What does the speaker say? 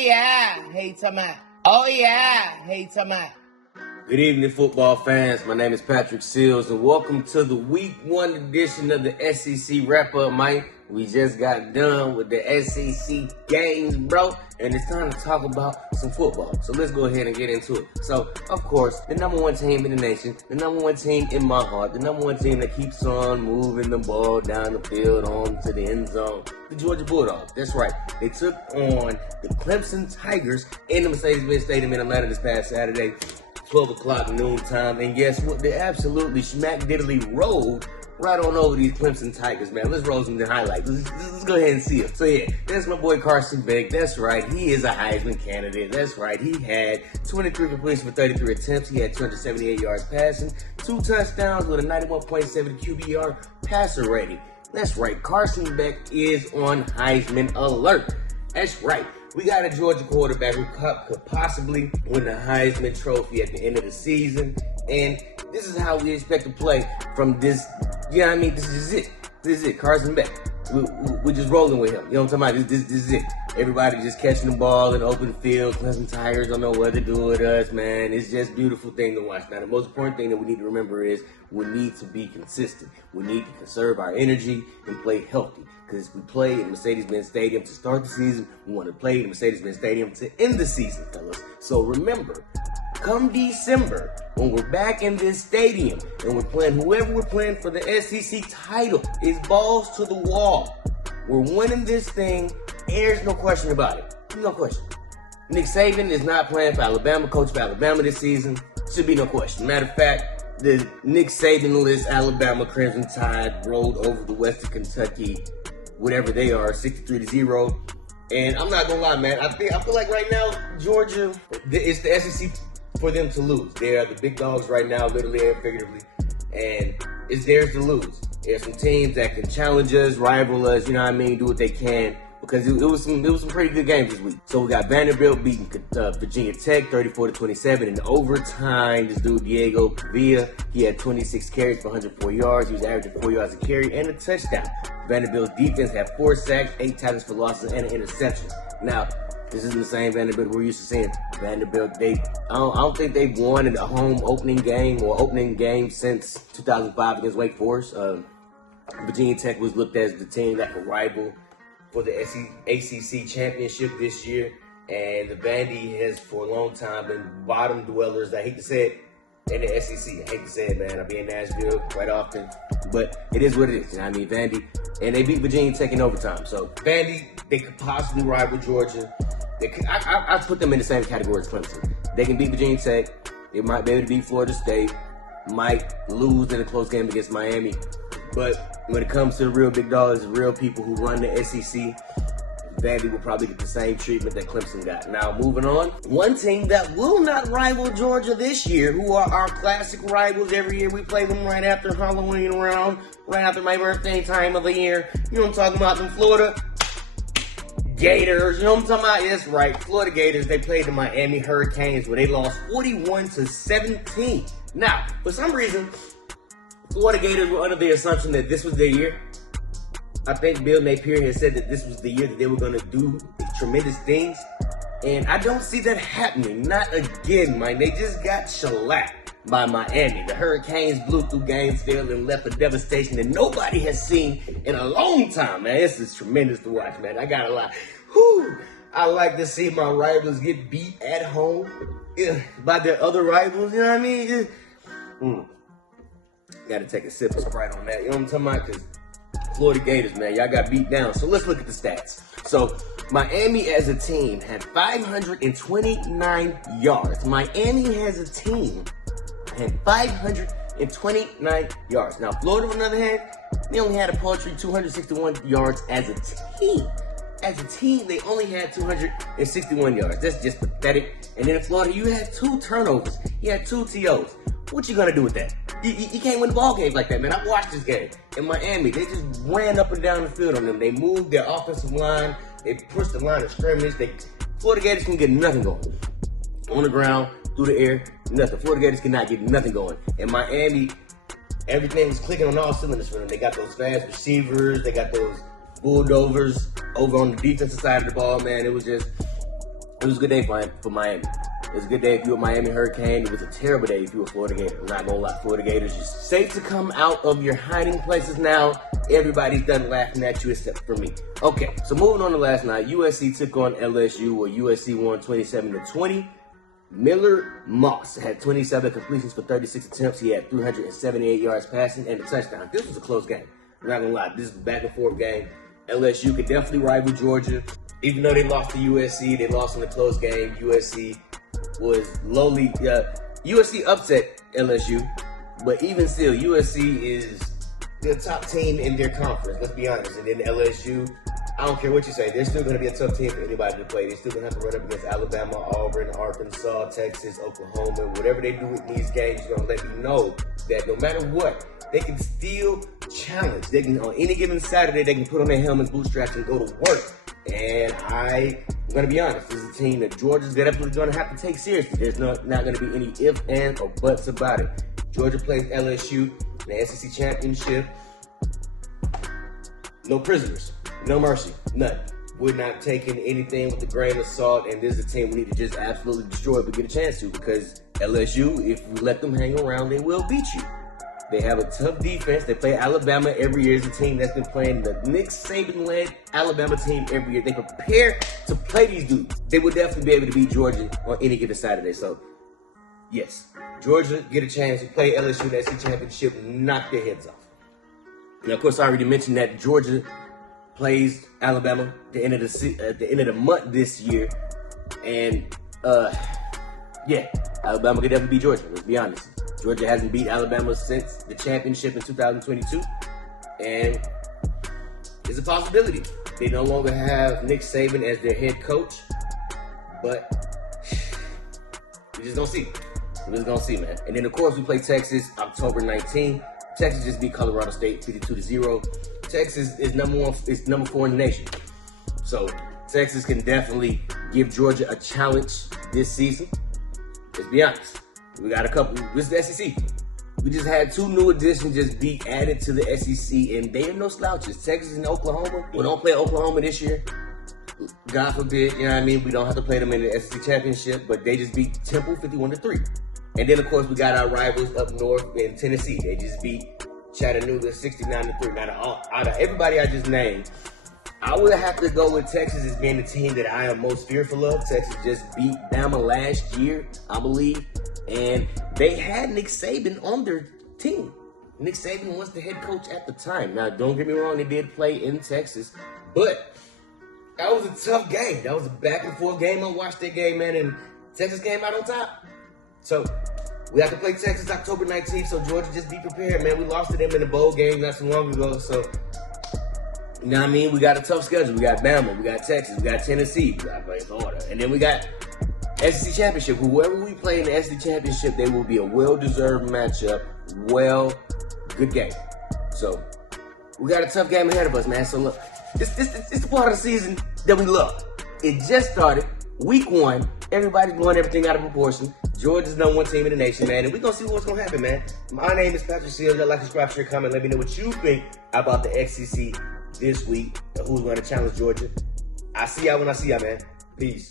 yeah, hey Tamat. Oh yeah, hey Tamat. Good evening, football fans. My name is Patrick Seals, and welcome to the Week 1 edition of the SEC Wrap-Up, Mike. We just got done with the SEC games, bro, and it's time to talk about some football. So let's go ahead and get into it. So, of course, the number one team in the nation, the number one team in my heart, the number one team that keeps on moving the ball down the field onto the end zone, the Georgia Bulldogs. That's right. They took on the Clemson Tigers in the Mercedes-Benz Stadium in Atlanta this past Saturday. 12 o'clock noon time, and guess what? They absolutely smack-diddly rolled right on over these Clemson Tigers, man. Let's roll some the highlights. Let's go ahead and see it. So, yeah, that's my boy Carson Beck. That's right. He is a Heisman candidate. That's right. He had 23 completions for 33 attempts. He had 278 yards passing, 2 touchdowns with a 91.7 QBR passer rating. That's right. Carson Beck is on Heisman alert. That's right. We got a Georgia quarterback who could possibly win the Heisman Trophy at the end of the season. And this is how we expect to play from this. You know what I mean? This is it. This is it. Carson Beck. We're just rolling with him. You know what I'm talking about? This is it. Everybody just catching the ball in the open field. Clemson Tigers don't know what to do with us, man. It's just a beautiful thing to watch. Now, the most important thing that we need to remember is we need to be consistent. We need to conserve our energy and play healthy. Because we play in Mercedes-Benz Stadium to start the season. We want to play in Mercedes-Benz Stadium to end the season, fellas. So remember, come December, when we're back in this stadium and we're playing whoever we're playing for the SEC title, is balls to the wall. We're winning this thing. There's no question about it. No question. Nick Saban is not playing for Alabama, coach for Alabama this season. Should be no question. Matter of fact, the Nick Saban-less Alabama Crimson Tide rolled over the Western Kentucky, whatever they are, 63-0. And I'm not gonna lie, man. I feel like right now, Georgia, it's the SEC for them to lose. They are the big dogs right now, literally and figuratively, and it's theirs to lose. There's some teams that can challenge us, rival us, you know what I mean, do what they can, because it was some pretty good games this week. So we got Vanderbilt beating Virginia Tech 34-27 in overtime. This dude Diego Pavia, he had 26 carries for 104 yards. He was averaging 4 yards a carry and a touchdown. Vanderbilt's defense had 4 sacks, 8 tackles for losses, and an interception. Now, this isn't the same Vanderbilt we're used to seeing. Vanderbilt, I don't think they've won in a home opening game since 2005 against Wake Forest. Virginia Tech was looked at as the team that could rival for the ACC championship this year. And the Vandy has for a long time been bottom dwellers, I hate to say it, in the SEC. I hate to say it, man. I be in Nashville quite often. But it is what it is. You know what I mean? Vandy. And they beat Virginia Tech in overtime. So Vandy, they could possibly rival Georgia. I put them in the same category as Clemson. They can beat Virginia Tech. They might be able to beat Florida State. Might lose in a close game against Miami. But when it comes to the real big dogs, the real people who run the SEC, Vandy will probably get the same treatment that Clemson got. Now, moving on. One team that will not rival Georgia this year, who are our classic rivals every year. We play them right after Halloween round, right after my birthday time of the year. You know what I'm talking about, them Florida Gators. You know what I'm talking about? That's right. Florida Gators, they played the Miami Hurricanes where they lost 41-17. Now, for some reason, Florida Gators were under the assumption that this was their year. I think Bill Napier has said that this was the year that they were going to do tremendous things. And I don't see that happening. Not again, man. They just got shellacked by Miami. The Hurricanes blew through Gainesville and left a devastation that nobody has seen in a long time, man. This is tremendous to watch, man. I got a lot. I like to see my rivals get beat at home by their other rivals. You know what I mean? Got to take a sip of Sprite on that. You know what I'm talking about? Because Florida Gators, man, y'all got beat down. So let's look at the stats. So Miami as a team had 529 yards. Miami as a team had 529 yards. Now, Florida, on the other hand, they only had a paltry 261 yards as a team. As a team, they only had 261 yards. That's just pathetic. And then in Florida, you had 2 turnovers. You had 2 TOs. What you gonna do with that? You can't win ball games like that, man. I watched this game. In Miami, they just ran up and down the field on them. They moved their offensive line. They pushed the line of scrimmage. Florida Gators can get nothing going. On the ground, through the air, nothing. Florida Gators cannot get nothing going. In Miami, everything was clicking on all cylinders for them. They got those fast receivers. They got those Bulldogs over on the defensive side of the ball, man. It was just It was a good day for Miami. It was a good day if you were a Miami Hurricane. It was a terrible day if you were a Florida Gator. I'm not gonna lie, Florida Gators, you're safe to come out of your hiding places now. Everybody's done laughing at you except for me. Okay, so moving on to last night, USC took on LSU, where USC won 27-20. Miller Moss had 27 completions for 36 attempts. He had 378 yards passing and a touchdown. This was a close game. I'm not gonna lie, this is a back and forth game. LSU could definitely rival Georgia. Even though they lost to USC, they lost in a close game. USC was lowly. USC upset LSU, but even still, USC is the top team in their conference. Let's be honest. And then LSU, I don't care what you say, they're still going to be a tough team for anybody to play. They're still going to have to run up against Alabama, Auburn, Arkansas, Texas, Oklahoma. Whatever they do in these games, you're going to let me know that no matter what, they can still challenge. They can, on any given Saturday, they can put on their helmets, bootstraps, and go to work. And I'm going to be honest, this is a team that Georgia's definitely going to have to take seriously. There's not going to be any ifs, ands, or buts about it. Georgia plays LSU in the SEC Championship. No prisoners, no mercy, none. We're not taking anything with a grain of salt, and this is a team we need to just absolutely destroy if we get a chance to, because LSU, if we let them hang around, they will beat you. They have a tough defense. They play Alabama every year. It's a team that's been playing the Nick Saban-led Alabama team every year. They prepare to play these dudes. They would definitely be able to beat Georgia on any given Saturday. So, yes, Georgia get a chance to play LSU in the SEC Championship, knock their heads off. Now, of course, I already mentioned that Georgia plays Alabama at the end of the month this year, and yeah, Alabama could definitely beat Georgia. Let's be honest. Georgia hasn't beat Alabama since the championship in 2022, and it's a possibility. They no longer have Nick Saban as their head coach, but we just don't see. We're just gonna see, man. And then, of course, we play Texas October 19th. Texas just beat Colorado State 52-0. Texas is number 4 in the nation. So Texas can definitely give Georgia a challenge this season. Let's be honest. We got a couple. This is the SEC. We just had 2 new additions just be added to the SEC, and they are no slouches. Texas and Oklahoma. We don't play Oklahoma this year. God forbid, you know what I mean? We don't have to play them in the SEC Championship, but they just beat Temple 51-3. And then, of course, we got our rivals up north in Tennessee. They just beat Chattanooga 69-3. Now, out of everybody I just named, I would have to go with Texas as being the team that I am most fearful of. Texas just beat Bama last year, I believe. And they had Nick Saban on their team. Nick Saban was the head coach at the time. Now, don't get me wrong, they did play in Texas. But that was a tough game. That was a back-and-forth game. I watched that game, man, and Texas came out on top. So we have to play Texas October 19th, so Georgia, just be prepared, man. We lost to them in the bowl game not too long ago, so you know what I mean? We got a tough schedule. We got Bama, we got Texas, we got Tennessee, we got Florida, and then we got SEC Championship. Whoever we play in the SEC Championship, they will be a well-deserved matchup. Good game. So we got a tough game ahead of us, man. So look, it's the part of the season that we love. It just started, week 1. Everybody's blowing everything out of proportion. Georgia's #1 team in the nation, man, and we're going to see what's going to happen, man. My name is Patrick Seals. Like, subscribe, share, comment. Let me know what you think about the SEC this week and who's going to challenge Georgia. I see y'all when I see y'all, man. Peace.